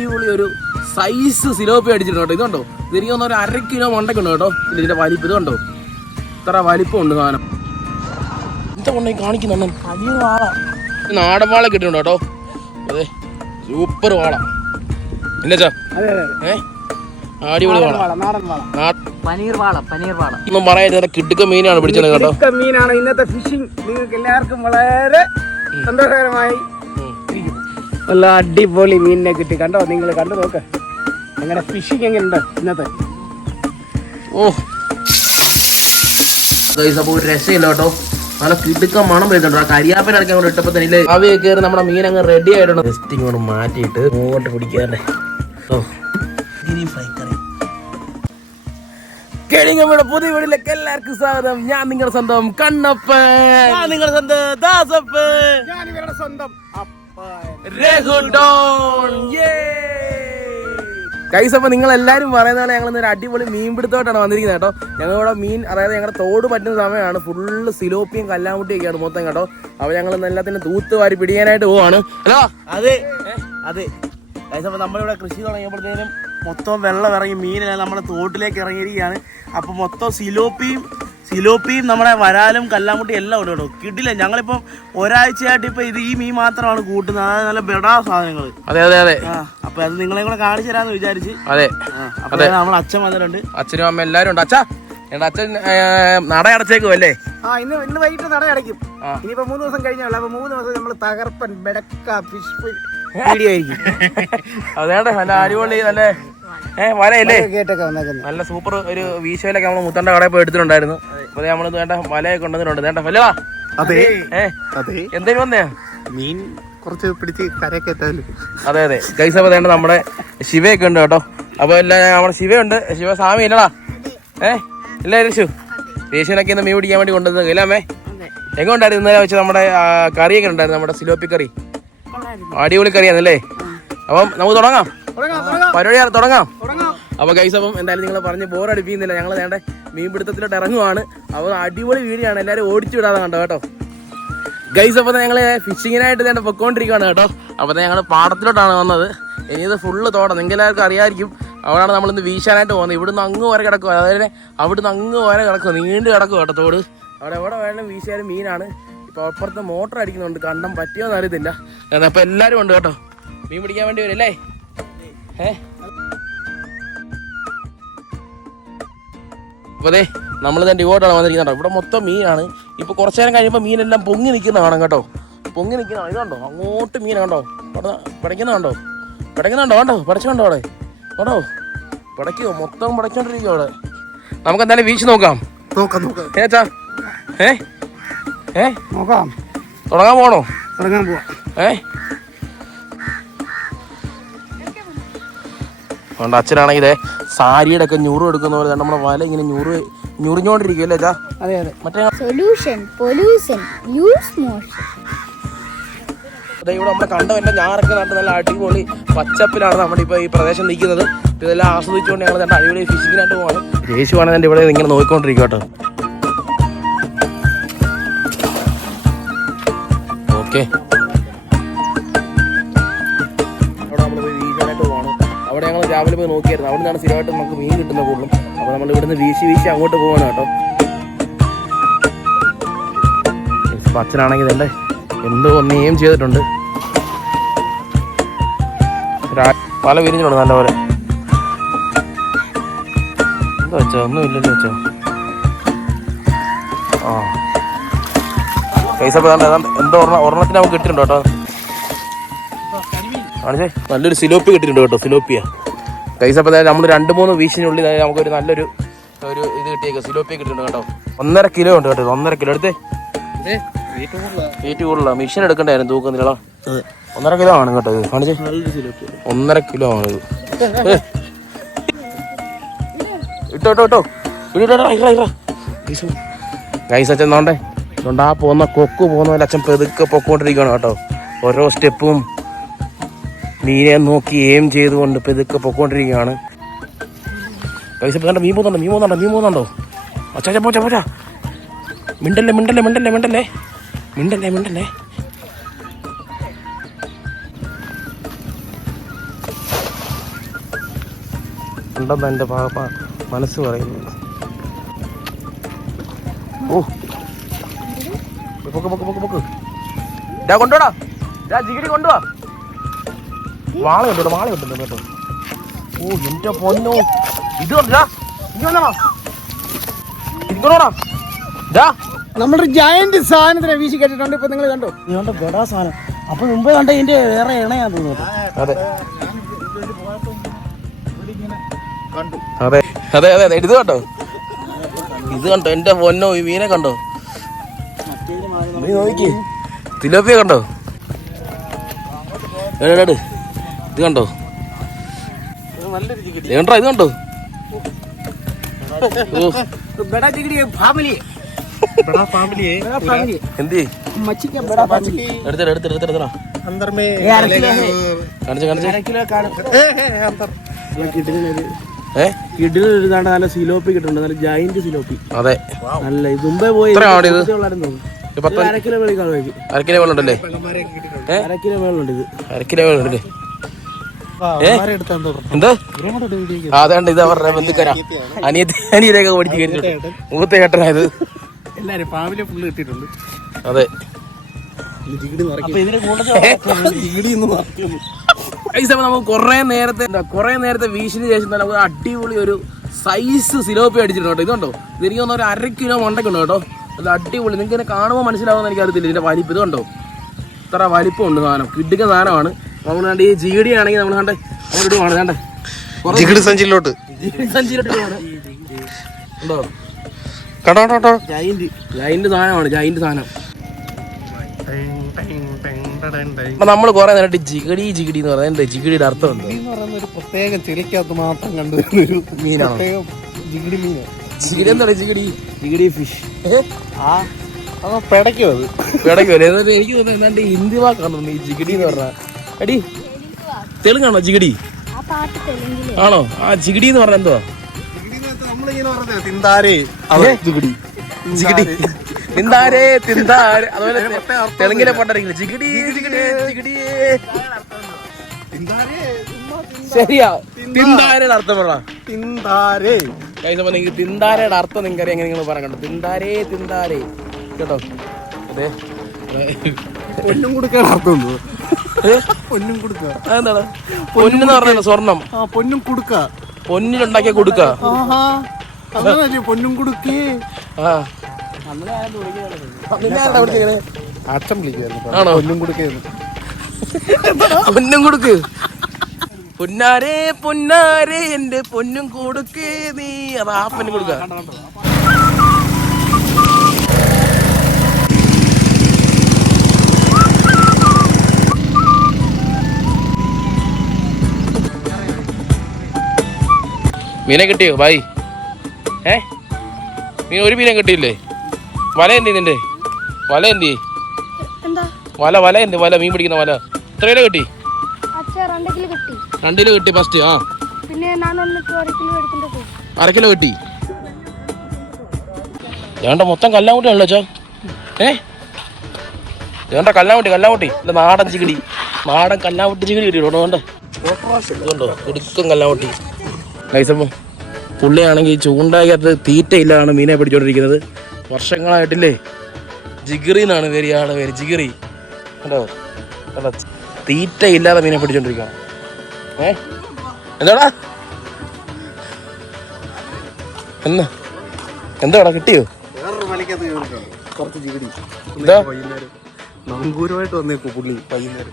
അടിപൊളി ഒരു സൈസ് സിലോപ്പി അടിച്ചിട്ടുണ്ട് കേട്ടോ. ഇതുണ്ടോ, ഇതെനിക്ക് തോന്നുന്ന ഒരു 1/2 കിലോ മണ്ടയ്ക്കുണ്ട് കേട്ടോ. ഇതിന്റെ വലിപ്പം ഇതുണ്ടോ, ഇത്ര വലിപ്പമുണ്ട് സാധനം. എന്താ കൊണ്ടേ കാണിക്കുന്നുണ്ട്, നാടൻ വാള കിട്ടുന്നുണ്ട് കേട്ടോ. അതെ, സൂപ്പർ വാള ഇല്ല ചാ. അടിപൊളി വാള, ഒന്നും പറയാ, കിടുക്ക മീനാണ് പിടിച്ചത് കേട്ടോ. മീനാണ് ഇന്നത്തെ ഫിഷിംഗ്. നിങ്ങൾക്ക് എല്ലാവർക്കും വളരെ സന്തോഷകരമായി നല്ല അടിപൊളി മീനിനെ കിട്ടി. കണ്ടോ, നിങ്ങൾ കണ്ടു നോക്ക് നിങ്ങളുടെ ഫിഷിംഗ് എങ്ങനെയുണ്ട് ഇന്നത്തെ. അപ്പോൾ ഒരു രസമില്ല കേട്ടോ, നല്ല കിടുക്ക മണം വരുന്നുണ്ട്. ആ കരിയാപ്പൻ അടക്കം അങ്ങോട്ട് ഇട്ടപ്പോൾ തന്നെ ആവിയെ കയറി നമ്മുടെ മീൻ അങ്ങ് റെഡി ആയിട്ടുണ്ട്. ജസ്റ്റ് ഇങ്ങോട്ട് മാറ്റിയിട്ട് ഇങ്ങോട്ട് പിടിക്കാല്ലേ. കേളിങ്ങമ്മയുടെ പുതിയ വീട്ടിലേക്ക് എല്ലാവർക്കും സ്വാഗതം. ഞാൻ നിങ്ങളുടെ സ്വന്തം കണ്ണപ്പൻ, ഞാൻ നിങ്ങളുടെ സ്വന്തം ദാസപ്പൻ, ഞാൻ ഇവരുടെ സ്വന്തം ഗൈസ്. അപ്പോൾ നിങ്ങൾ എല്ലാവരും പറയുന്ന പോലെ ഞങ്ങൾ ഇന്നൊരു അടിപൊളി മീൻ പിടുത്തോട്ടാണ് വന്നിരിക്കുന്നത് കേട്ടോ. ഞങ്ങളിവിടെ മീൻ, അതായത് ഞങ്ങളുടെ തോട് പറ്റുന്ന സമയമാണ്. ഫുള്ള് സിലോപ്പിയും കല്ലാമുട്ടിയൊക്കെയാണ് മൊത്തം കേട്ടോ. അപ്പോൾ ഞങ്ങൾ ഇന്ന് എല്ലാത്തിനും തൂത്ത് വാരി പിടിക്കാനായിട്ട് പോവാണ്. ഹലോ, അതെ അതെ ഗൈസ്. അപ്പോൾ നമ്മളിവിടെ കൃഷി തുടങ്ങിയപ്പോഴത്തേനും മൊത്തം വെള്ളം ഇറങ്ങി, മീനെല്ലാം നമ്മുടെ തോട്ടിലേക്ക് ഇറങ്ങിയിരിക്കുകയാണ്. അപ്പോൾ മൊത്തം സിലോപ്പിയും നമ്മുടെ വരാലും കല്ലാമുട്ടി എല്ലാം ഉണ്ട് കേട്ടോ. കിട്ടില്ല. ഞങ്ങളിപ്പം ഒരാഴ്ചയായിട്ട് ഇപ്പം ഈ മീൻ മാത്രമാണ് കൂട്ടുന്നത്. അതായത് നല്ല ബെടാ സാധനങ്ങൾ. അതെ അതെ അതെ. അപ്പൊ അത് നിങ്ങളെ കൂടെ കാണിച്ചു തരാന്ന് വിചാരിച്ച്. അതെ, അതെ. നമ്മൾ അച്ഛൻ വന്നിട്ടുണ്ട്, അച്ഛനും അമ്മ എല്ലാവരും ഉണ്ട്. അച്ഛാ, എന്റെ അച്ഛൻ നട അടച്ചേക്കും അല്ലേ? ഇന്ന് വൈകിട്ട് നട അടയ്ക്കും. ഇനിയിപ്പോ 3 ദിവസം കഴിഞ്ഞുള്ളൂ. അപ്പൊ 3 ദിവസം നമ്മൾ തകർപ്പൻ ബെടക്ക ഫിഷ് വീഡിയോ ആയിരിക്കും. അതേട്ടെ, നല്ല അടിപൊളി നല്ല വലയല്ലേ, കേട്ടൊക്കെ വന്നേക്കുന്നത്. നല്ല സൂപ്പർ ഒരു വീശയിലൊക്കെ നമ്മൾ മുത്തണ്ട കടയിൽ പോയി എടുത്തിട്ടുണ്ടായിരുന്നു. അപ്പൊ നമ്മൾ വേണ്ട വലയൊക്കെ കൊണ്ടുവന്നിട്ടുണ്ട്. വേണ്ട വലവാ. അതെ എന്തേലും വന്നേ മീൻ കുറച്ച് പിടിച്ച് കരയൊക്കെ എത്താലും. അതെ അതെ ഗൈസ്. അപ്പോൾ വേണ്ട നമ്മുടെ ശിവയൊക്കെ ഉണ്ട് കേട്ടോ. അപ്പൊ എല്ലാം നമ്മുടെ ശിവയുണ്ട്. ശിവസ്വാമി ഇല്ലടാ, ഇല്ല രേശുവിനൊക്കെ ഇന്ന് മീൻ പിടിക്കാൻ വേണ്ടി കൊണ്ടുവന്നത് ഇല്ലാമേ. എങ്ങനെ ഉണ്ടായിരുന്നു ഇന്നലെ വെച്ച് നമ്മുടെ കറിയൊക്കെ ഉണ്ടായിരുന്നു, നമ്മുടെ സിലോപ്പി കറി. അടിപൊളി കറിയാണല്ലേ. അപ്പം നമുക്ക് തുടങ്ങാം, പരിപാടി തുടങ്ങാം. അപ്പോൾ ഗൈസ്, അപ്പം എന്തായാലും നിങ്ങൾ പറഞ്ഞ് ബോറടിപ്പിക്കുന്നില്ല. ഞങ്ങൾ വേണ്ട മീൻ പിടുത്തത്തിലോട്ട് ഇറങ്ങുവാണ്. അപ്പോൾ അടിപൊളി വീഡിയോ ആണ്, എല്ലാവരും ഓടിച്ചു വിടാതെ കണ്ടോ കേട്ടോ ഗൈസ്. അപ്പോൾ ഞങ്ങൾ ഫിഷിങ്ങിനായിട്ട് തന്നെ പൊക്കോണ്ടിരിക്കുകയാണ് കേട്ടോ. അപ്പോൾ ഞങ്ങൾ പാടത്തിലോട്ടാണ് വന്നത്. ഇനി ഇത് ഫുള്ള് തോട്ടം, നിങ്ങൾക്ക് എല്ലാവർക്കും അറിയാമായിരിക്കും. അവിടെയാണ് നമ്മളിന്ന് വീശാനായിട്ട് പോകുന്നത്. ഇവിടുന്ന് അങ്ങ് വരെ കിടക്കുക, അതായത് അവിടുന്ന് അങ്ങ് വരെ കിടക്കുക, നീണ്ട് കിടക്കുക കേട്ടോ തോട്. അവിടെ എവിടെ വേണം വീശിയാലും മീനാണ്. ഇപ്പോൾ അപ്പുറത്ത് മോട്ടർ അടിക്കുന്നുണ്ട്, കണ്ടം പറ്റിയോന്ന് അറിയത്തില്ല. അപ്പോൾ എല്ലാവരും ഉണ്ട് കേട്ടോ, മീൻ പിടിക്കാൻ വേണ്ടി വരും അല്ലേ. അപ്പോൾ അതെ, നമ്മൾ തന്നെ ഇങ്ങോട്ടാണ് വന്നിരിക്കുന്നത്. ഇവിടെ മൊത്തം മീനാണ്. ഇപ്പോൾ കുറച്ച് നേരം കഴിയുമ്പോൾ മീനെല്ലാം പൊങ്ങി നിൽക്കുന്ന കാണാം കേട്ടോ. പൊങ്ങി നിൽക്കുന്നതാണ്. ഇതുണ്ടോ, അങ്ങോട്ട് മീൻ കണ്ടോ, പിടയ്ക്കുന്നുണ്ടോ, കണ്ടോ പടച്ചുണ്ടോ അവിടെ കേട്ടോ. പിടയ്ക്കുമോ, മൊത്തം പിടച്ചോണ്ടിരിക്കുമോ അവിടെ. നമുക്ക് എന്തായാലും വീശി നോക്കാം. ഏച്ചാ നോക്കാം, തുടങ്ങാൻ പോവാം. അതുകൊണ്ട് അച്ഛനാണെങ്കിൽ ഇതേ സാരിയുടെ ഒക്കെ ഞൂറ് എടുക്കുന്ന പോലെ നമ്മുടെ വല ഇങ്ങനെ ഞുറിഞ്ഞോണ്ടിരിക്കും അല്ലേ ചാ. അതെ അതെ. മറ്റേ അതെ, ഇവിടെ നമ്മളെ കണ്ടവൻ്റെ ഞാറൊക്കെ നട്ട് നല്ല അടിപൊളി പച്ചപ്പിലാണ് നമ്മളിപ്പോൾ ഈ പ്രദേശം നിൽക്കുന്നത്. ഇതെല്ലാം ആസ്വദിച്ചുകൊണ്ട് ഞങ്ങൾ തന്നെ അടിപൊളി ഫിഷിങ്ങിനായിട്ട് പോകണം. യേശുവാണ് എൻ്റെ ഇവിടെ ഇങ്ങനെ നോക്കിക്കൊണ്ടിരിക്കും കേട്ടോ. ഓക്കെ, അവിടെ നമ്മൾ പോയി വീശാനായിട്ട് പോകണം. അവിടെ ഞങ്ങൾ രാവിലെ പോയി നോക്കിയായിരുന്നു. അവിടെ നിന്നാണ് സ്ഥിരമായിട്ട് നമുക്ക് മീൻ കിട്ടുന്ന കൂടുതലും. അപ്പോൾ നമ്മൾ ഇവിടുന്ന് വീശി അങ്ങോട്ട് പോവാണ് കേട്ടോ. അച്ഛനാണെങ്കിൽ ഇതല്ലേ എന്തോ ഒന്നേം ചെയ്തിട്ടുണ്ട്. പല വിരിഞ്ഞിട്ടുണ്ട് നല്ലപോലെ. എന്താ വെച്ചോ, ഒന്നും ഇല്ലല്ലോ വെച്ചോ. പൈസപ്പോൾ എന്തോ ഒരെണ്ണത്തിന് നമുക്ക് കിട്ടിയിട്ടുണ്ട് കേട്ടോ. ആണേ, നല്ലൊരു സിലോപ്പി കിട്ടിയിട്ടുണ്ട് കേട്ടോ, സിലോപ്പിയ പൈസപ്പോൾ നമ്മൾ 2-3 വീശിനുള്ളിൽ നമുക്കൊരു നല്ലൊരു ഇത് കിട്ടിയേക്കും, സിലോപ്പിയ കിട്ടിയിട്ടുണ്ട് കേട്ടോ. 1.5 കിലോ ഉണ്ട് കേട്ടോ. 1.5 കിലോ എടുത്തേ. വെയിറ്റ് കൂടുതലാണ്, മെഷീൻ എടുക്കണ്ടായിരുന്നു തൂക്കുന്നില്ല. 1.5 കിലോ ആണ് കേട്ടോ ഇത്. കാണിച്ചേ, 1.5 കിലോ ആണ് ഇത്. ഇട്ടോ ഗൈസ്. അച്ഛൻ നോണ്ടേ, അതുകൊണ്ട് ആ പോകുന്ന കൊക്ക് പോകുന്ന പോലെ അച്ഛൻ പെതുക്കെ പൊക്കോണ്ടിരിക്കുകയാണ് കേട്ടോ. ഓരോ സ്റ്റെപ്പും മീനെ നോക്കി എയിം ചെയ്തുകൊണ്ട് പെതുക്കെ പൊക്കോണ്ടിരിക്കുകയാണ് ഗൈസ്. ഇപ്പം കണ്ട മീൻ പോകുന്നുണ്ടോ അച്ഛാ. പോച്ചാ മിണ്ടല്ലേ. കണ്ടെന്ന് എൻ്റെ മനസ്സ് പറയുന്നു. ഓ പൊക്ക് പൊക്ക് പൊക്ക് പൊക്ക് ഇതാ കൊണ്ടുപോടാ, ഇതാ ജിഗിരി കൊണ്ടുപോവാ. വാള കൊണ്ടുപോടാ, വാള കൊണ്ടുണ്ടോ കേട്ടോ. ഓ എൻ്റെ പൊന്നോ, ഇത് കൊണ്ടാ ഇങ്ങോട്ടാ. ഇതാ നമ്മുടെ ജയന്റ് സാധനത്തിനെ വീശി കേട്ടിട്ടുണ്ട്. ഇപ്പൊ നിങ്ങൾ കണ്ടോ, ഇതുകൊണ്ട് ബെടാ സാധനം. അപ്പൊ മുമ്പ് കണ്ട ഇതിന്റെ വേറെ ഇണയാ തോന്നുന്നു. അതെ അതെ അതെ അതെ അതെ ഇത് കണ്ടോ, ഇത് കണ്ടോ എൻ്റെ പൊന്നോ, ഈ മീനെ കണ്ടോ, നീ നോക്കി തിലോപ്പിയ കണ്ടോ, ഇത് കണ്ടോ, ഏണ്ടാ ഇത് കണ്ടോ. എന്തി എടുത്തിട്ടെടുത്തിട്ടെടുത്തടാ കിഡിലാണ്. നല്ല സിലോപ്പി കിട്ടുന്നുണ്ട്, നല്ല ജൈന്റ് സിലോപ്പി. അതെ നല്ല ഇത് മുമ്പേ പോയി അരക്കിലോ വെള്ളി കാണുമായിരിക്കും. അരക്കിലോ വെള്ളമുണ്ടല്ലേ, അരക്കിലോ വെള്ളമുണ്ട്. ഇത് അരക്കിലോ വെള്ളമുണ്ടല്ലേ. എന്താ അതാണ്ട് ഇത് അവരുടെ ബന്ധുക്കാരാ, അനിയതൊക്കെ ഓടിച്ച് കയറിട്ട് മൂത്ത ചേട്ടനായത്. എല്ലാരും ഫാമിലി ഫുള്ള് കിട്ടിയിട്ടുണ്ട്. അതെ നമുക്ക് കൊറേ നേരത്തെ വീശിന് ശേഷം നമുക്ക് അടിപൊളി ഒരു സൈസ് സിലോപ്പി അടിച്ചിട്ടുണ്ട്. ഇതുണ്ടോ, ഇതെനിക്ക് തോന്നുന്ന ഒരു 1/2 കിലോ മണ്ടയ്ക്കുണ്ട് കേട്ടോ. അത് അടിപൊളി, നിങ്ങൾക്ക് ഇതിനെ കാണുമ്പോൾ മനസ്സിലാവുമെന്ന് എനിക്കറിയത്തില്ല ഇതിന്റെ വലിപ്പം. ഇതുണ്ടോ ഇത്ര വലിപ്പമുണ്ട് സാധനം, കിടുക്ക സാധനമാണ്. നമ്മൾ കണ്ട് ഈ ജിഗിടി ആണെങ്കിൽ നമ്മൾ കണ്ട നമ്മളിടുവാണ് കണ്ടേ ജിഗിടി സഞ്ചിയിലോട്ട് ഉണ്ടോ കേട്ടോ. ജൈന്റ് സാധനമാണ്, ജൈന്റ് സാധനം. നമ്മൾ കുറെ നേരിട്ട് ജിഗിടി ജിഗിടി എന്ന് പറയുന്നത് ജിഗിടിയുടെ അർത്ഥം ഉണ്ട്. പ്രത്യേക ചെളിക്കകത്ത് മാത്രം കണ്ടുവരുന്നൊരു മീനാണ് ജിഗിടി മീൻ. ജിഗിടി എന്താ പറയുക, ജിഗിടി ജിഗിടി ഫിഷ്. പിടയ്ക്കും അത് പിടയ്ക്കും അല്ലേ. എന്നിട്ട് എനിക്ക് തോന്നുന്നത് എന്താണ്ട് ഹിന്ദി വാക്കാണ് ഈ ജിഗിടി എന്ന് പറഞ്ഞാൽ. എടി തെലുങ്കാണോ ജിഗിടി? ആണോ? ആ ജിഗിടി എന്ന് പറഞ്ഞാൽ എന്തുവാ? അതുപോലെ തെലുങ്കിലെ പാട്ടറിയില്ല ജിഗിടി ജിഗിടി ജിഗിടി. ശരിയാ, തിന്താരയുടെ അർത്ഥം പറ. തിന്താരേ നിങ്ങൾക്ക് തിന്താരയുടെ അർത്ഥം നിങ്ങൾക്ക് എങ്ങനെ നിങ്ങൾ പറയാൻ കണ്ടു. തിന്താരേ തിന്താരേ കേട്ടോ. അതെ പൊന്നും കൊടുക്കാൻ അർത്ഥം പൊന്നും കൊടുക്ക. അതെന്താണ് പൊന്നെന്ന് പറഞ്ഞ സ്വർണം? പൊന്നും കൊടുക്ക, പൊന്നിലുണ്ടാക്കിയ കൊടുക്ക. പൊന്നും കൊടുക്കേ. അച്ഛൻ വിളിക്കുവായിരുന്നു. ആണോ? പൊന്നും കൊടുക്കുന്നു. പൊന്നും കൊടുക്ക്. പൊന്നാരേ പൊന്നാരേ എന്റെ പൊന്നും കൊടുക്കേ നീ. അത് ആ പൊന്നും കൊടുക്ക. മീനെ കിട്ടിയോ ബായി? മീൻ ഒരു മീനെ കിട്ടിയില്ലേ? വല എന്തി നിന്റെ വല? എന്തി വല? വല എന്ത് വല? മീൻ പിടിക്കുന്ന വല എത്ര കിലോ കിട്ടി? 2 കിലോ കിട്ടി ഫസ്റ്റ്. ആ അര കിലോ കിട്ടി. വേണ്ട മൊത്തം കല്ലാങ്കുട്ടിയാണല്ലോ ചോ. വേണ്ട കല്ലാങ്കുട്ടി ഇല്ല നാടൻ ചികിടി, നാടൻ കല്ലാങ്കുട്ടി ചികിടി കിട്ടിയോ? വേണ്ട ഇതുണ്ടോ കുടുക്കും കല്ലാങ്കുട്ടി. നൈസപ്പം പുള്ളിയാണെങ്കിൽ ചൂണ്ടാക്കകത്ത് തീറ്റയില്ലാണ് മീനെ പിടിച്ചോണ്ടിരിക്കുന്നത്. വർഷങ്ങളായിട്ടില്ലേ ജിഗിറി എന്നാണ് പേര്, ഇയാളുടെ പേര് ജിഗിറി. കേട്ടോ കേട്ടോ, തീറ്റ ഇല്ലാതെ മീനെ പിടിച്ചോണ്ടിരിക്കണം. എന്താടാ എന്താടാ കിട്ടിയോ?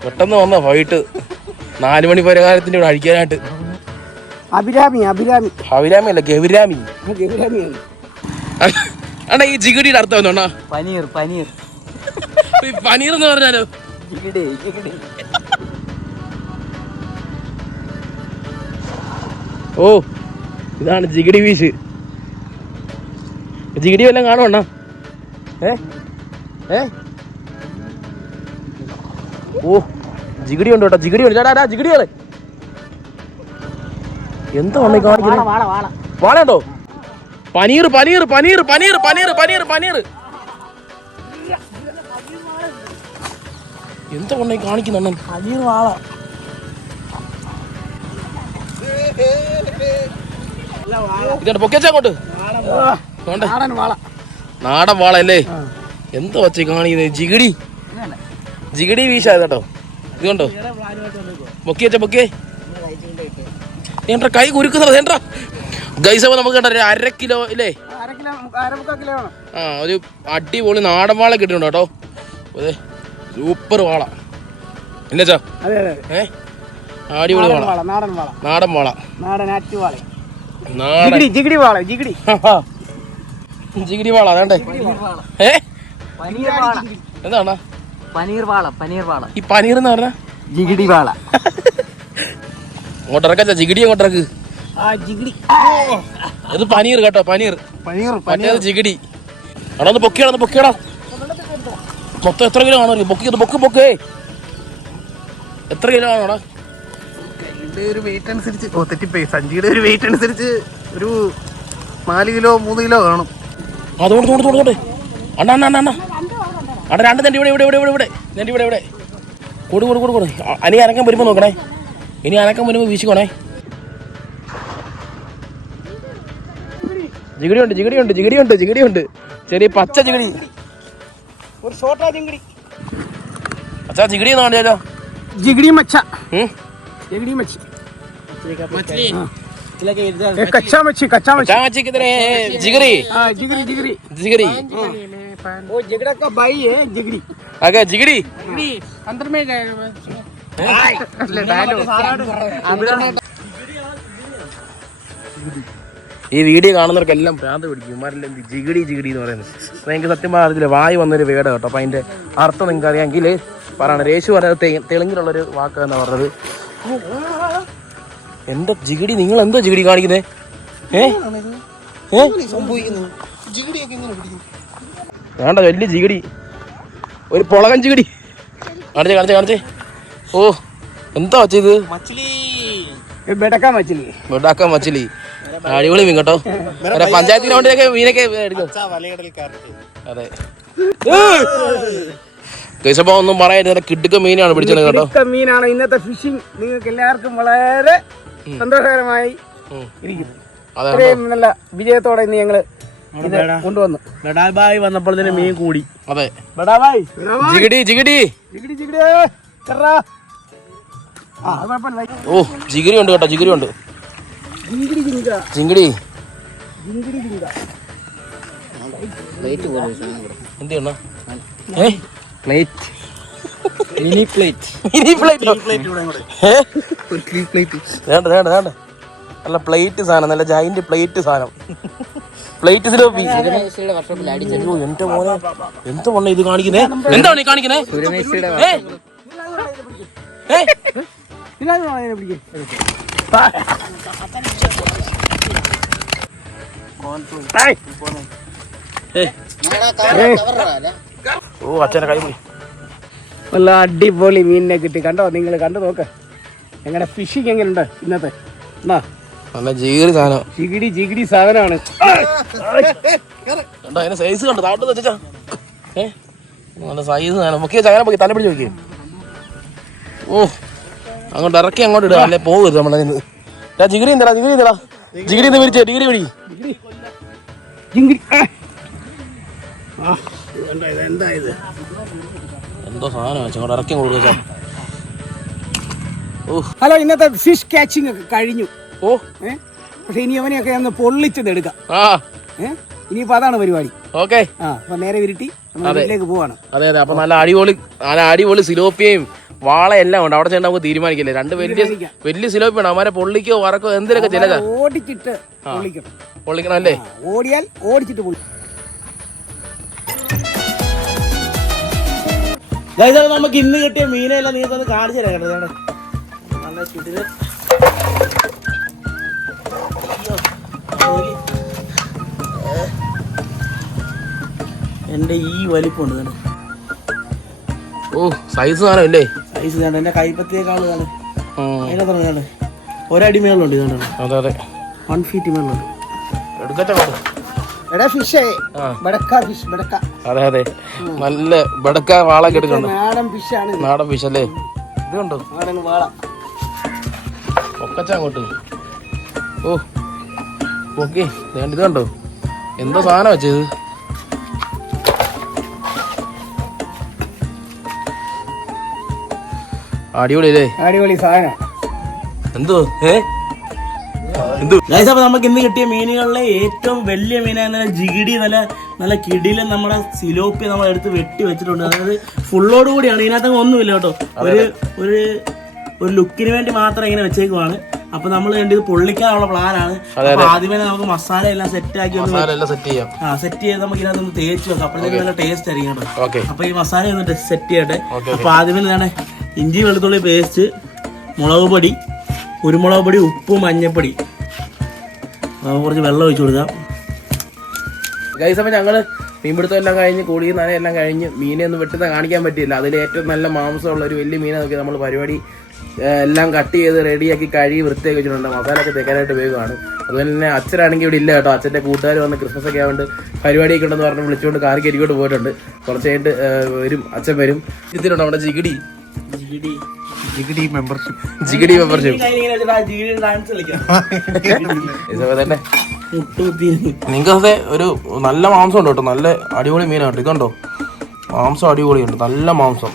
പെട്ടെന്ന് വന്ന വൈകിട്ട് 4 മണി പലഹാരത്തിന്റെ ഇവിടെ അഴിക്കാനായിട്ട്. അഭിരാമി അല്ല ഗൗരാമി. അണ്ണാ ഈ ജിഗിടിയുടെ അർത്ഥം എന്താ? പനീർ എന്ന് പറഞ്ഞാലോ? ഓ ഇതാണ് ജിഗിടി ഫിഷ്. ജിഗിടി വല്ലതും കാണുവണ്ണ? ഓ ജിഗിടി ഉണ്ട് കേട്ടോ, ജിഗിടി ഉണ്ട്. ചേട്ടാ ജിഗിടികളെ എന്താ കാണിക്കുന്നത്? വാളയുണ്ടോ? പനീർ എന്താ കാണിക്കുന്നുണ്ട്? പനീർ വാള ഇതുണ്ട് പൊക്കിച്ചാ അങ്ങോട്ട്. നാടൻ വാള അല്ലേ? എന്താ വച്ച കാണിക്കുന്നത്? ജിഗിടി വീശായത് കേട്ടോ. ഇത് കണ്ടോ? പൊക്കിയേ കൈ കുരുക്കുന്നത്. ഗൈസ് അപ്പൊ നമുക്ക് കേട്ടോ 1/2 കിലോ ഇല്ലേ? ആ ഒരു അടിപൊളി നാടൻ വാള കിട്ടുന്നുണ്ട് കേട്ടോ. അതെ സൂപ്പർ വാള ഇല്ല ചാ? അടിപൊളി വാള, നാടൻ വാള, ജിഗിടി വാള. അതേണ്ടേ എന്താണ് പനീർ വാള? ഈ പനീർ എന്ന് പറഞ്ഞ ജിഗിടി വാള. അങ്ങോട്ടിറക്കാ ജിഗിടി അങ്ങോട്ടിറക്ക്. ഇത് പനീർ കേട്ടോ, പനീർ. മറ്റേത് ജിഗിടി. അവിടെ ഒന്ന് പൊക്കിയടാ. മൊത്തം എത്ര കിലോ ആണോ? പൊക്ക് എത്ര കിലോ ആണോടാ? ഒരു വെയിറ്റ് അനുസരിച്ച് തെറ്റിപ്പോയി. സഞ്ചിയുടെ ഒരു വെയിറ്റ് അനുസരിച്ച് ഒരു 4 കിലോ 3 കിലോ കാണും. അതുകൊണ്ട് അണ്ണ അവിടെ 2 നെണ്ടി ഇവിടെ കൊടു. അനി അനക്കം വരുമ്പോ നോക്കണേ. ഇനി അനക്കം വരുമ്പോ വീശിക്കോണേ. ജിഗിടി ഉണ്ട്. ചെറിയ പച്ച ജിഗിടി. അച്ഛാ ജിഗിടി എന്നാണ് ചേച്ചാ. ജിഗിടി മച്ച. कच्चा मच्छी कितने जिगरी? जिगरी वो जिगड़ा का भाई है जिगड़ी. आगे जिगड़ी अंदर में गए. ഈ വീഡിയോ കാണുന്നവർക്കെല്ലാം ഭ്രാന്ത് പിടിക്കും. ഇമാരെല്ലാം ജിഗിടി എന്ന് പറയുന്നത്. അപ്പോൾ എനിക്ക് സത്യം പറഞ്ഞില്ല വായി വന്നൊരു വേട് കേട്ടോ. അപ്പം അതിൻ്റെ അർത്ഥം നിങ്ങൾക്ക് അറിയാമെങ്കിൽ പറയണം. രേശു പറയുന്നത് തെലുങ്കിലുള്ളൊരു വാക്ക് എന്നാണ് പറഞ്ഞത്. എന്താ ജിഗിടി? നിങ്ങൾ എന്തോ ജിഗിടി കാണിക്കുന്നേ? വേണ്ട വലിയ ജിഗിടി, ഒരു പൊളകൻ ജിഗിടി. കാണിച്ചേ. ഓ എന്താ വച്ചത്? ബെഡാക്ക മച്ചിലി. അടിപൊളി മീൻ കേട്ടോ. പഞ്ചായത്ത് ഗ്രൗണ്ടിലൊക്കെ മീനൊക്കെ എടുക്കും. അതെ കേസപ്പോ ഒന്നും പറയാൻ കിടുക്ക മീനാണ് പിടിച്ചത് കേട്ടോ. മീനാണ് ഇന്നത്തെ ഫിഷിംഗ്. നിങ്ങൾക്ക് എല്ലാവർക്കും വളരെ സന്തോഷകരമായി ഇരിക്കുന്നു. അത്രയും നല്ല വിജയത്തോടെ ഇന്ന് ഞങ്ങള് കൊണ്ടുവന്നു. ബഡാബായി വന്നപ്പോൾ തന്നെ മീൻ കൂടി. അതെ ബഡാബായി ജിഗിടി. ഓ ജിഗിരി ഉണ്ട് കേട്ടോ. ജിഗിരി എന്താണ് മിനി പ്ലേറ്റ് വേണ്ട. നല്ല പ്ലേറ്റ് സാധനം, നല്ല ജൈന്റ് പ്ലേറ്റ് സാധനം. പ്ലേറ്റ് സിലോപ്പി. എന്റെ മോനെ എന്ത് പൊണ്ണ ഇത് കാണിക്കുന്നേ? എന്താണ് ഈ കാണിക്കുന്നേ? ഓ അച്ഛനെ കൈ പോയി. നല്ല അടിപൊളി മീനിനെ കിട്ടി. കണ്ടോ? നിങ്ങൾ കണ്ടു നോക്ക് ഞങ്ങളുടെ ഫിഷിങ് എങ്ങനെയുണ്ട് ഇന്നത്തെ. നല്ല ജിഗിരി സാധനം. ജിഗിടി സാധനമാണ്. അതിന്റെ സൈസ് കണ്ടോ? താഴോട്ട് വെച്ചാ നല്ല സൈസ് സാധനം. പൊക്കിയ ചങ്ങനെ പൊക്കി തല പിടിച്ച് നോക്കിയേ. ഓ അങ്ങോട്ട് ഇറക്കി അങ്ങോട്ട് ഇടുക, അല്ലെ പോകരുത് നമ്മളെ. ജിഗിരി എന്താ വിരിച്ചേ? ഡിഗ്രി പിടി. എന്തോ സാധനം വെച്ചാൽ അങ്ങോട്ട് ഇറക്കി കൊടുക്കുക. ഹലോ, ഇന്നത്തെ ഫിഷ് ക്യാച്ചിങ് ഒക്കെ കഴിഞ്ഞു. ഓ പക്ഷെ ഇനി അവനെയൊക്കെ ഒന്ന് പൊള്ളിച്ചത് എടുക്കാം. ഇനിയിപ്പോ അതാണ് പരിപാടി. ഓക്കെ അപ്പൊ നേരെ വിരിട്ടി വീട്ടിലേക്ക് പോവാണ്. അതെ അപ്പൊ നല്ല അടിപൊളി സിലോപ്പിയയും വാളയെല്ലാം ഉണ്ട്. അവിടെ ചെന്ന് നമുക്ക് തീരുമാനിക്കില്ലേ. 2 വലിയ സിലോപ്പി ഉണ്ട്. അവന്മാരെ പൊള്ളിക്കോ വറക്കോ എന്തിനൊക്കെ ചില ഓടിച്ചിട്ട് പൊള്ളിക്കണം അല്ലേ? ഓടിയാൽ ഓടിച്ചിട്ട് പൊള്ളി. നമുക്ക് ഇന്ന് കിട്ടിയ മീനെല്ലാം നീ തന്നെ കാണിച്ചു തരാം കേട്ടോ. നല്ല ചുടില് എന്റെ ഈ വലിപ്പമുണ്ട്. ഓ സൈസ് സാധനം അല്ലേ? സൈസ് എന്റെ കൈപ്പത്തിയേക്കാൾ അതിനകത്ത് ഒരടി മേളുണ്ട്. അതെ 1 ഫീറ്റ് മേളുണ്ട്. അതെ നല്ല ബടക്ക വാള കിടക്കുന്നുണ്ട്. നാടൻ ഫിഷ് അല്ലേ? ഇത് കണ്ടോ? ഒക്കച്ച അങ്ങോട്ട്. ഓ ഓക്കെ ഇത് കണ്ടോ എന്തോ സാധനം വെച്ചത്. അടിപൊളി അല്ലേ? അടിപൊളി സാധനം. എന്തോ അപ്പൊ നമുക്ക് ഇന്ന് കിട്ടിയ മീനുകളിലെ ഏറ്റവും വലിയ മീനായ ജിഗിടി, നല്ല കിടിലൻ നമ്മുടെ സിലോപ്പി നമ്മൾ എടുത്ത് വെട്ടി വെച്ചിട്ടുണ്ട്. അതായത് ഫുള്ളോട് കൂടിയാണ്, ഇതിനകത്ത് ഒന്നുമില്ല കേട്ടോ. ഒരു ലുക്കിന് വേണ്ടി മാത്രം ഇങ്ങനെ വെച്ചേക്കുവാണ്. അപ്പൊ നമ്മൾ ഇത് പൊള്ളിക്കാനുള്ള പ്ലാനാണ്. അപ്പൊ ആദ്യമേ നമുക്ക് മസാല എല്ലാം സെറ്റ് ആക്കി സെറ്റ് ചെയ്ത് നമുക്ക് ഇതിനകത്ത് തേച്ച് വെക്കാം. അപ്പോഴത്തേക്ക് നല്ല ടേസ്റ്റ് ആയിരിക്കും കേട്ടോ. അപ്പൊ ഈ മസാല ഒന്ന് സെറ്റ് ചെയ്യട്ടെ. അപ്പൊ ആദ്യമേ എന്താണ് ഇഞ്ചി വെളുത്തുള്ളി പേസ്റ്റ്, മുളക് പൊടി, കുരുമുളക് പൊടി, ഉപ്പ്, മഞ്ഞപ്പൊടി, കുറച്ച് വെള്ളം ഒഴിച്ചു കൊടുക്കാം. ഗൈസ് അപ്പം ഞങ്ങൾ മീൻപിടുത്തം എല്ലാം കഴിഞ്ഞ് കുളിയും നനയെല്ലാം കഴിഞ്ഞ് മീനെ ഒന്നും വെട്ടുന്ന കാണിക്കാൻ പറ്റിയില്ല. അതിൽ ഏറ്റവും നല്ല മാംസമുള്ള ഒരു വലിയ മീനെ നോക്കി നമ്മൾ പരിപാടി എല്ലാം കട്ട് ചെയ്ത് റെഡിയാക്കി കഴുകി വൃത്തിയാക്കി വെച്ചിട്ടുണ്ട്. മസാലയൊക്കെ തേക്കാനായിട്ട് ഉപയോഗമാണ്. അതുപോലെ തന്നെ അച്ഛനാണെങ്കിൽ ഇവിടെ ഇല്ല കേട്ടോ. അച്ഛൻ്റെ കൂട്ടുകാർ വന്ന് ക്രിസ്മസ് ഒക്കെ ആയതുകൊണ്ട് പരിപാടിയൊക്കെ ഉണ്ടെന്ന് പറഞ്ഞ് വിളിച്ചുകൊണ്ട് കാർ കയറിക്കോട്ട് പോയിട്ടുണ്ട്. കുറച്ച് കഴിഞ്ഞിട്ട് വരും, അച്ഛൻ വരും. ഇതിലുണ്ട് നമ്മുടെ ജിഗിടി മെമ്പർഷിപ്പ്. തന്നെ നിങ്ങൾക്ക് ഒരു നല്ല മാംസം ഉണ്ട് കേട്ടോ. നല്ല അടിപൊളി മീനാണ്. ഇതുണ്ടോ മാംസം അടിപൊളിയുണ്ട്, നല്ല മാംസം.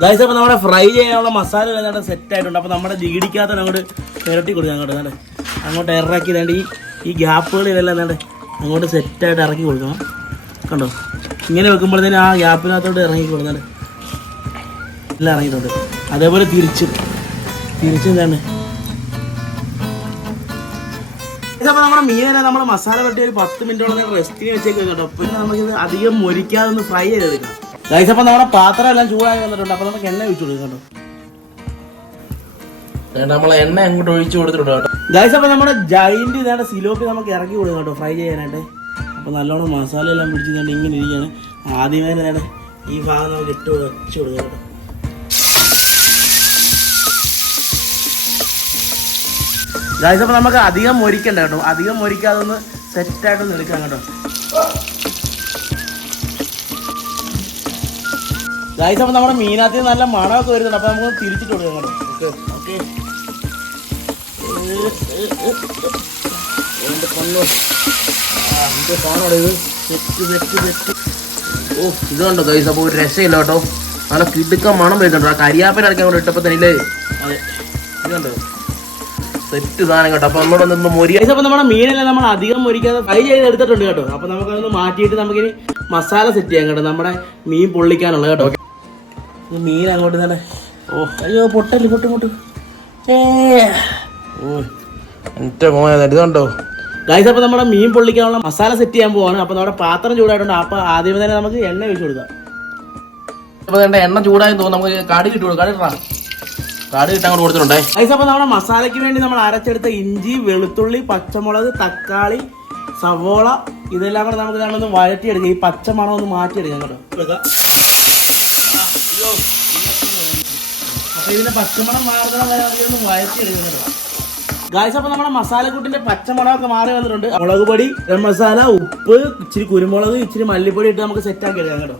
ഗൈസ് അപ്പോൾ നമ്മുടെ ഫ്രൈ ചെയ്യാനുള്ള മസാല എല്ലാം സെറ്റ് ആയിട്ടുണ്ട്. അപ്പോൾ നമ്മുടെ ജിഗിടിക്കകത്ത് അങ്ങോട്ട് ഇരട്ടി കൊടുക്കാം. അങ്ങോട്ട് ഇറക്കി വേണ്ട ഈ ഗ്യാപ്പുകൾ ഇതെല്ലാം അങ്ങോട്ട് സെറ്റായിട്ട് ഇറക്കി കൊടുക്കണം. കണ്ടോ, ഇങ്ങനെ വെക്കുമ്പോഴത്തേനും ആ ഗ്യാപ്പിനകത്തോട്ട് ഇറങ്ങി കൊടുക്കണം. എല്ലാം ഇറങ്ങിയിട്ടുണ്ട്. അതേപോലെ തിരിച്ചും എന്താണ് അപ്പോൾ നമ്മുടെ മീനെ നമ്മൾ മസാല വെട്ടി ഒരു 10 മിനിറ്റോളം റെസ്റ്റിന് വെച്ചേക്ക് കേട്ടോ. പിന്നെ നമുക്കിത് അധികം മൊരിക്കാതെ ഒന്ന് ഫ്രൈ ചെയ്തെടുക്കാം. ഗൈസ് അപ്പോൾ നമ്മുടെ പാത്രം എല്ലാം ചൂടായി വന്നിട്ടുണ്ട്. അപ്പോൾ നമുക്ക് എണ്ണ ഒഴിച്ചു കൊടുക്കാം കേട്ടോ. നമ്മളെ എണ്ണ അങ്ങോട്ട് ഒഴിച്ചു കൊടുത്തിട്ടുണ്ട് കേട്ടോ. ഗൈസ് അപ്പോൾ നമ്മുടെ ജൈൻറ്റ് ഇതാണ് സിലോപ്പി നമുക്ക് ഇറക്കി കൊടുക്കാം കേട്ടോ ഫ്രൈ ചെയ്യാനായിട്ട്. അപ്പോൾ നല്ലോണം മസാല എല്ലാം പിടിച്ചിട്ടുണ്ട്. ഇങ്ങനെ ഇരിക്കുകയാണ്. ആദ്യമേ തന്നെ ഈ ഭാഗം നമുക്ക് ഇട്ട് വെച്ച് കൊടുക്കാം കേട്ടോ. ഗൈസ് അപ്പോൾ നമുക്ക് അധികം മൊരിക്കണ്ട കേട്ടോ. അധികം മൊരിക്കാതെ ഒന്ന് സെറ്റായിട്ടൊന്ന് എടുക്കാം കേട്ടോ. ഗൈസ് അപ്പോൾ നമ്മുടെ മീനകത്ത് നല്ല മണമൊക്കെ വരുന്നുണ്ട്. അപ്പോൾ നമുക്ക് തിരിച്ചിട്ട് കൊടുക്കാം കേട്ടോ. ഓക്കെ ഇത് കണ്ടോ ഗൈസ്. അപ്പോൾ ഒരു രസമില്ല കേട്ടോ. നല്ല കിടുക്ക മണം വരുന്നുണ്ടോ. ആ കരിയാപ്പന അടയ്ക്കാൻ കൂടെ ഇട്ടപ്പോൾ തന്നെ ഇല്ലേ. അതെ, ഇത് കണ്ടോ സെറ്റ് സാധനം കേട്ടോ. അപ്പൊ നമ്മളോട് നിന്ന് മൊരിയ. അപ്പൊ നമ്മുടെ മീനെല്ലാം നമ്മൾ അധികം മൊരിക്കാതെ ഫ്രൈ ചെയ്ത് എടുത്തിട്ടുണ്ട് കേട്ടോ. അപ്പൊ നമുക്കതൊന്ന് മാറ്റിയിട്ട് നമുക്കിനി മസാല സെറ്റ് ചെയ്യാം കേട്ടോ. നമ്മുടെ മീൻ പൊള്ളിക്കാനുള്ള കേട്ടോ. മീൻ അങ്ങോട്ട് തന്നെ അയ്യോ പൊട്ടല് പൊട്ട് എന്റെ മോനെ ഇതുണ്ടോ ഗൈസ്. അപ്പൊ നമ്മുടെ മീൻ പൊള്ളിക്കാനുള്ള മസാല സെറ്റ് ചെയ്യാൻ പോവാണ്. അപ്പൊ നമ്മുടെ പാത്രം ചൂടായിട്ടുണ്ട്. അപ്പൊ ആദ്യമേ തന്നെ നമുക്ക് എണ്ണ ഒഴിച്ചു കൊടുക്കാം. അപ്പൊ എണ്ണ ചൂടായി തോന്നുന്നു. നമുക്ക് കാടി കിട്ടുള്ളൂ. കാട് കിട്ടാൻ അങ്ങോട്ട് കൊടുത്തിട്ടുണ്ടേ. ഗൈസ് അപ്പോൾ നമ്മുടെ മസാലയ്ക്ക് വേണ്ടി നമ്മൾ അരച്ചെടുത്ത ഇഞ്ചി, വെളുത്തുള്ളി, പച്ചമുളക്, തക്കാളി, സവോള ഇതെല്ലാം കൂടെ നമുക്ക് ഒന്ന് വഴറ്റിയെടുക്കാം. ഈ പച്ചമണം ഒന്ന് മാറ്റിയെടുക്കാം കേട്ടോ. അപ്പൊ ഇതിന്റെ പച്ചമണം മാറുന്ന വരെ ഒന്ന് വഴറ്റിയെടുക്കാം കേട്ടോ. ഗൈസ് അപ്പോൾ നമ്മുടെ മസാലക്കൂട്ടിന്റെ പച്ചമണമൊക്കെ മാറി വന്നിട്ടുണ്ട്. മുളക് പൊടി, ഗരം മസാല, ഉപ്പ്, ഇച്ചിരി കുരുമുളക്, ഇച്ചിരി മല്ലിപ്പൊടി ഇട്ട് നമുക്ക് സെറ്റ് ആക്കി എടുക്കാം കേട്ടോ.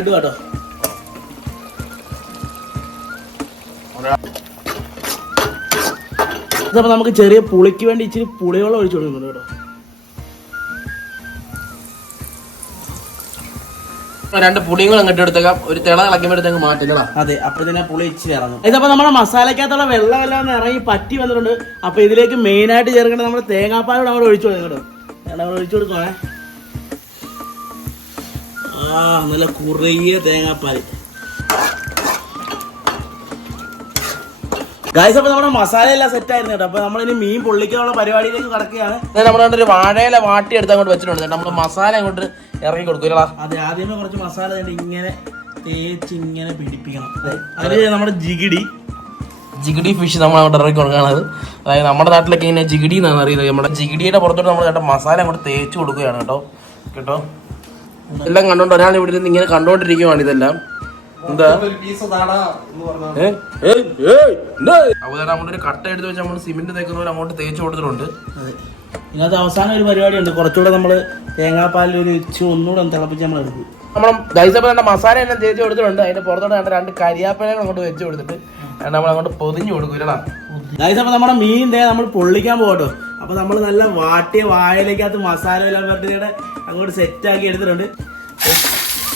ഇടുക കേട്ടോ. അപ്പോൾ നമുക്ക് ചെറിയ പുളിക്ക് വേണ്ടി ഇച്ചിരി പുളിവെള്ളം ഒഴിച്ചു കൊടുക്കുന്നുണ്ട് കേട്ടോ. 2 പുളിയും അങ്ങോട്ട് എടുത്തേക്കാം. ഒരു തിള കളക്കുമ്പോഴത്തേക്ക് മാറ്റില്ല. അതെ, അപ്പൊ തന്നെ പുളി ഇച്ചിരി ഇറങ്ങും. ഇതപ്പോ നമ്മുടെ മസാലക്കകത്തുള്ള വെള്ളമെല്ലാം ഒന്ന് ഇറങ്ങി പറ്റി വന്നിട്ടുണ്ട്. അപ്പൊ ഇതിലേക്ക് മെയിൻ ആയിട്ട് ചേർക്കേണ്ടത് നമ്മുടെ തേങ്ങാപ്പാലോട് നമ്മൾ ഒഴിച്ചു കൊടുക്കും കേട്ടോ. നമ്മൾ ഒഴിച്ചു കൊടുക്കുവാണേ. നല്ല കുറിയ തേങ്ങാപ്പാൽ. ഗൈസ് അപ്പോൾ നമ്മുടെ മസാല എല്ലാം സെറ്റ് ആയിരുന്നു കേട്ടോ. അപ്പൊ നമ്മളിനി മീൻ പൊള്ളിക്കാനുള്ള പരിപാടിയിലേക്ക് കടക്കുകയാണ്. നമ്മളൊരു വാഴയില വാട്ടി എടുത്ത് അങ്ങോട്ട് വെച്ചിട്ടുണ്ട്. നമ്മൾ മസാല അങ്ങോട്ട് ഇറങ്ങി കൊടുക്കൂല. അതെ, ആദ്യമേ കുറച്ച് മസാല ഇങ്ങനെ തേച്ച് ഇങ്ങനെ പിടിപ്പിക്കണം. അതിൽ നമ്മുടെ ജിഗിടി ഫിഷ് നമ്മൾ അങ്ങോട്ട് ഇറക്കി കൊടുക്കുകയാണ്. അതായത് നമ്മുടെ നാട്ടിലൊക്കെ ഇങ്ങനെ ജിഗിടി എന്നാണ് അറിയുന്നത്. നമ്മുടെ ജിഗിടിയുടെ പുറത്തോട്ട് നമ്മൾ കേട്ടോ മസാല അങ്ങോട്ട് തേച്ച് കൊടുക്കുകയാണ് കേട്ടോ. എല്ലാം കണ്ടോണ്ട് ഒരാൾ ഇവിടെ നിന്ന് ഇങ്ങനെ കണ്ടോണ്ടിരിക്കുവാണ് ഇതെല്ലാം. എന്താ അതുപോലെ നമ്മളൊരു കട്ട എടുത്ത് വെച്ച് നമ്മൾ സിമെന്റ് തേക്കുന്ന പോലെ അങ്ങോട്ട് തേച്ച് കൊടുത്തിട്ടുണ്ട്. ഇതിനകത്ത് അവസാനം ഒരു പരിപാടിയുണ്ട്. കുറച്ചുകൂടെ നമ്മൾ തേങ്ങാപ്പാലിൽ ഒരു ഒന്നുകൂടെ തിളപ്പിച്ച് നമ്മൾ എടുക്കും. നമ്മൾ ഗൈസപ്പ മസാല എല്ലാം തേച്ച് കൊടുത്തിട്ടുണ്ട്. അതിന്റെ പുറത്തോട്ട് 2 കരിയാപ്പലകൾ അങ്ങോട്ട് വെച്ച് കൊടുത്തിട്ട് നമ്മൾ അങ്ങോട്ട് പൊതിഞ്ഞു കൊടുക്കൂല. ഗൈസ് അപ്പോൾ നമ്മുടെ മീൻ നമ്മൾ പൊള്ളിക്കാൻ പോകട്ടോ. അപ്പൊ നമ്മൾ നല്ല വാട്ടിയ വാഴയിലേക്കകത്ത് മസാല എല്ലാം ബർത്ത്ഡേയുടെ അങ്ങോട്ട് സെറ്റാക്കി എടുത്തിട്ടുണ്ട്.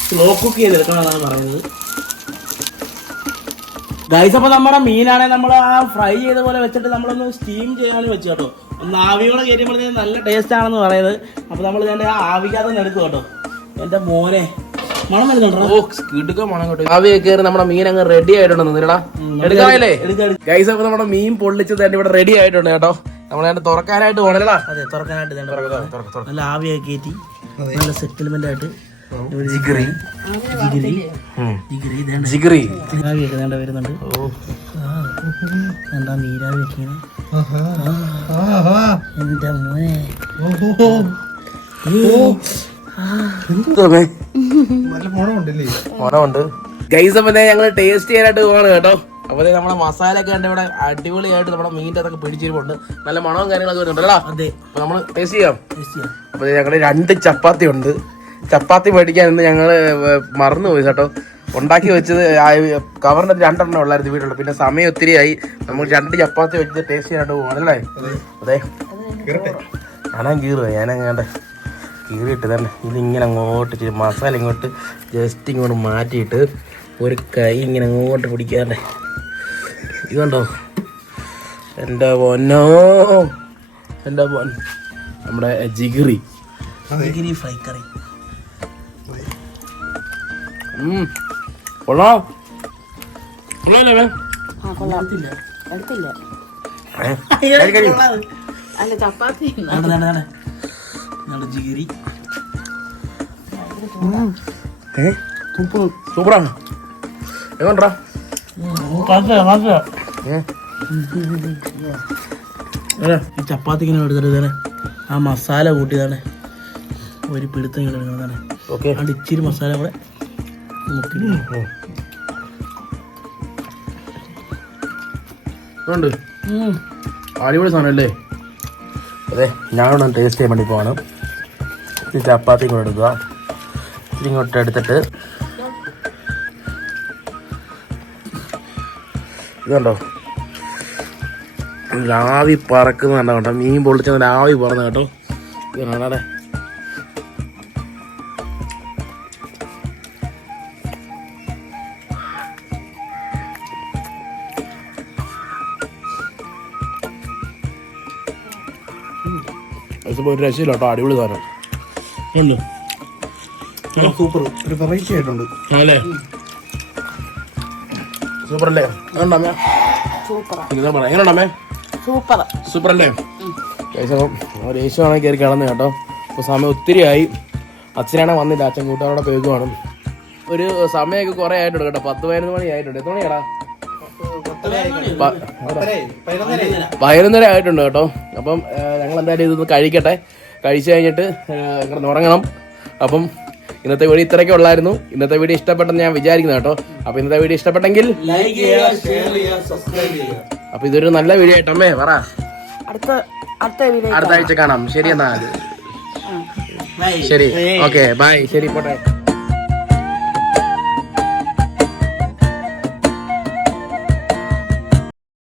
സ്ലോ കുക്ക് ചെയ്തെടുക്കണമെന്നാണ് പറയുന്നത്. ഗൈസ് അപ്പൊ നമ്മുടെ മീനാണെ നമ്മൾ ആ ഫ്രൈ ചെയ്ത പോലെ വെച്ചിട്ട് നമ്മളൊന്ന് സ്റ്റീം ചെയ്യാൻ വെച്ചു കേട്ടോ. ഒന്ന് ആവിയോടെ കയറ്റുമ്പോഴത്തേക്കും നല്ല ടേസ്റ്റ് ആണെന്ന് പറയുന്നത്. അപ്പൊ നമ്മൾ ഇതിന്റെ ആ ആവിക്കകത്ത് എടുത്തു കേട്ടോ. എന്റെ മോനെ മണം വരുന്നുണ്ടോ? മണം കേട്ടോ. ആവിയൊക്കെ കയറി നമ്മുടെ മീൻ അങ്ങ് റെഡി ആയിട്ടുണ്ടെന്ന് എടുക്കാല്ലേ ഗൈസ്. അപ്പൊ നമ്മുടെ മീൻ പൊള്ളിച്ചത് തന്നെ ഇവിടെ റെഡി ആയിട്ടുണ്ട് കേട്ടോ. നമ്മളെ തുറക്കാനായിട്ട് പോകണല്ലോ. അതെ, തുറക്കാനായിട്ട് നല്ല ആവിയൊക്കെ കയറ്റി നല്ല സെറ്റിൽമെന്റ് ആയിട്ട് ജിഗറി ആവിയൊക്കെ വേണ്ട വരുന്നുണ്ട്. എന്താ നീരാവിയൊക്കെ എന്റെ മോനെ മണമുണ്ട് ഗൈസ്. അപ്പൊ ഞങ്ങൾ ടേസ്റ്റ് ചെയ്യാനായിട്ട് പോവാണ് കേട്ടോ. അപ്പൊ നമ്മളെ മസാല ഒക്കെ ഉണ്ട് ഇവിടെ അടിപൊളിയായിട്ട് നമ്മുടെ മീനിന്റെ അതൊക്കെ പിടിച്ചിരിപ്പുണ്ട്. നല്ല മണവും കാര്യങ്ങളൊക്കെ വരുന്നുണ്ടല്ലോ. അതെ, അപ്പൊ നമ്മള് ടേസ്റ്റ് ചെയ്യാം. അപ്പൊ ഞങ്ങള് 2 ചപ്പാത്തി ഉണ്ട്. ചപ്പാത്തി മേടിക്കാൻ ഇന്ന് ഞങ്ങള് മറന്നുപോയി കേട്ടോ. ഉണ്ടാക്കി വെച്ചത് കവറിന്റെ 2 എണ്ണം ഉള്ളായിരുന്നു വീട്ടിലുള്ള. പിന്നെ സമയം ഒത്തിരി ആയി. നമ്മൾ 2 ചപ്പാത്തി വെച്ച് ടേസ്റ്റ് ചെയ്യാനായിട്ട് പോവാണല്ലേ. അതെ, ഞാനാ കീറുക. ഞാനങ്ങാണ്ട് കീറിയിട്ട് തന്നെ ഇതിങ്ങനെ അങ്ങോട്ട് മസാല ഇങ്ങോട്ട് ജസ്റ്റ് ഇങ്ങോട്ട് മാറ്റിയിട്ട് ഒരു കൈ ഇങ്ങനെ അങ്ങോട്ട് പിടിക്കാതെ ഇതുണ്ടോ എൻ്റെ പൊന്നോ, എൻ്റെ പൊൻ നമ്മുടെ ജിഗിറി ഫ്രൈ കറി. കൊള്ളാം. കൊള്ളാല്ലേ? ജിഗിരി സൂപ്പറാണ്. എങ്ങോട്ടാ ഈ ചപ്പാത്തി ഇങ്ങനെ എടുത്തിട്ട് ആ മസാല കൂട്ടിയതാണ് ഒരു പിടുത്തം ഇങ്ങനെ എടുക്കുന്നതാണ്. ഓക്കെ, അത് ഇച്ചിരി മസാല കൂടെ ഉണ്ട്. അടിപൊളി സാധനം അല്ലേ? അതെ, ഞാനോട് ടേസ്റ്റ് ചെയ്യാൻ വേണ്ടി പോവാണ്. ഈ ചപ്പാത്തി ഇങ്ങോട്ട് എടുക്കുക. ഇങ്ങോട്ട് എടുത്തിട്ട് ഇതുണ്ടോ ആവി പറക്കുന്ന കേട്ടോ. മീൻ പൊള്ളിച്ച ആവി പറന്ന് കേട്ടോ. ഇതാണേ ഒരു രക്ഷയില്ല കേട്ടോ. അടിപൊളി സാധനം ഉണ്ടോ. സൂപ്പർ, ഒരു വെറൈറ്റി ആയിട്ടുണ്ട് അല്ലേ? സൂപ്പർ അല്ലേ? എങ്ങനെയുണ്ടമ്മേ? എങ്ങനെയുണ്ടമ്മേ? സൂപ്പർ അല്ലേ? യേശുവാണെങ്കിൽ കയറി കിടന്ന് കേട്ടോ. ഇപ്പോൾ സമയം ഒത്തിരി ആയി. അച്ഛനാണെ വന്നില്ല. അച്ഛൻ കൂട്ടുകാരോടെ പേകുവാണ്. ഒരു സമയമൊക്കെ കുറേ ആയിട്ടുണ്ട് കേട്ടോ. 10-11 മണി ആയിട്ടുണ്ട്. എത്ര മണിയാടാ? 11:30 ആയിട്ടുണ്ട് കേട്ടോ. അപ്പം ഞങ്ങൾ എന്തായാലും ഇതൊന്ന് കഴിക്കട്ടെ. കഴിച്ചു കഴിഞ്ഞിട്ട് കിടന്ന് ഉറങ്ങണം. അപ്പം ഇന്നത്തെ വീഡിയോ ഇത്രയൊക്കെ ഉള്ളായിരുന്നു. ഇന്നത്തെ വീഡിയോ ഇഷ്ടപ്പെട്ടെന്ന് ഞാൻ വിചാരിക്കുന്നു കേട്ടോ. അപ്പോൾ ഇന്നത്തെ വീഡിയോ ഇഷ്ടപ്പെട്ടെങ്കിൽ ലൈക്ക് ചെയ്യുക, ഷെയർ ചെയ്യുക, സബ്സ്ക്രൈബ് ചെയ്യുക. അപ്പോൾ ഇതൊരു നല്ല വീഡിയോ ആയിട്ടമ്മേ പറ. അടുത്ത അടുത്ത ആഴ്ച കാണാം. ശരി എന്നാ. ശരി, ഓക്കെ, ബൈ. ശരി, പോട്ടെ.